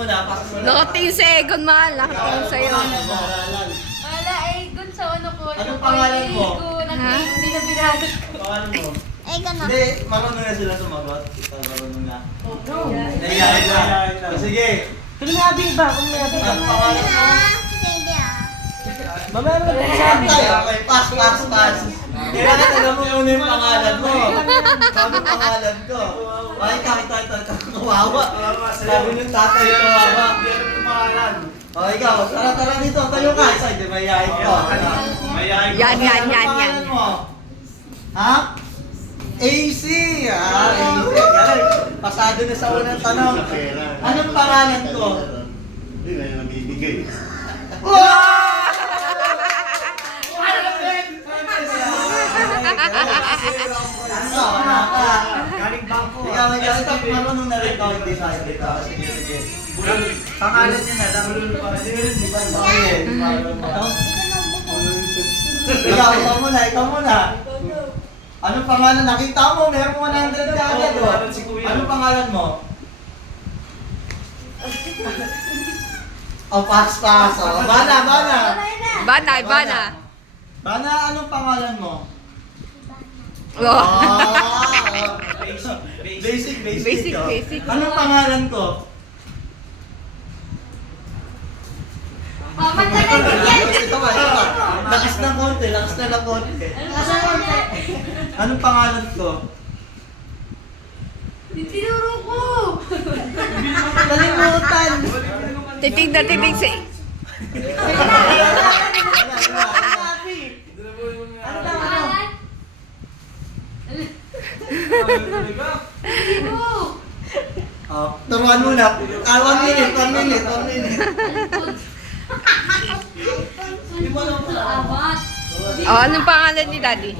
muna, pasok muna. Nakating second, mahal. Nakating sa'yo. Wala, good sa ano ko. Anong pangalan mo? Ha? Hindi na binagot ko. Pangalan mo? Gano'n. Hindi, marunong na sila sumagot. Ikaw marunong na. No. Nahiyain na. O, sige. Kumabi ba? Kumabi ba? Anong pangalan mo? Mamaya mo na Saan tayo? Okay, pass. Kailangan alam mo muna yung pangalan mo. Sabi pangalan ko. Ay, ito. Kawawa. Sabi ng tatay, kawawa. O, ikaw. Tara dito. Tayo ka. Isa, hindi mayayain ko. Yan. Pangalan mo? Ha? AC! AC. Galing. Pasado na sa unang tanong. Anong pangalan ko? Hindi na yung nabibigay. Galing bangko. Ikaw, marunong na rin ikaw hindi sa dito. Sige. Pangalan niya na lang. Hindi ba? Ikaw muna. Anong pangalan? Nakita mo, meron 100 ka agad. Anong pangalan mo? Pass. Bana. Bana, anong pangalan mo? Oh. Basic. Basic. Anong pangalan ko? Matagal din yan. Ito ka. Lakas na konti. Anong pangalan ko? Tinuro ko. Nalimutan. Titig sa... Turuan muna. 1 minute. Amat. Oh, anong pangalan ni Daddy?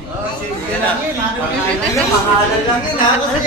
Yan na. Pangalan lang yun ha. Kasi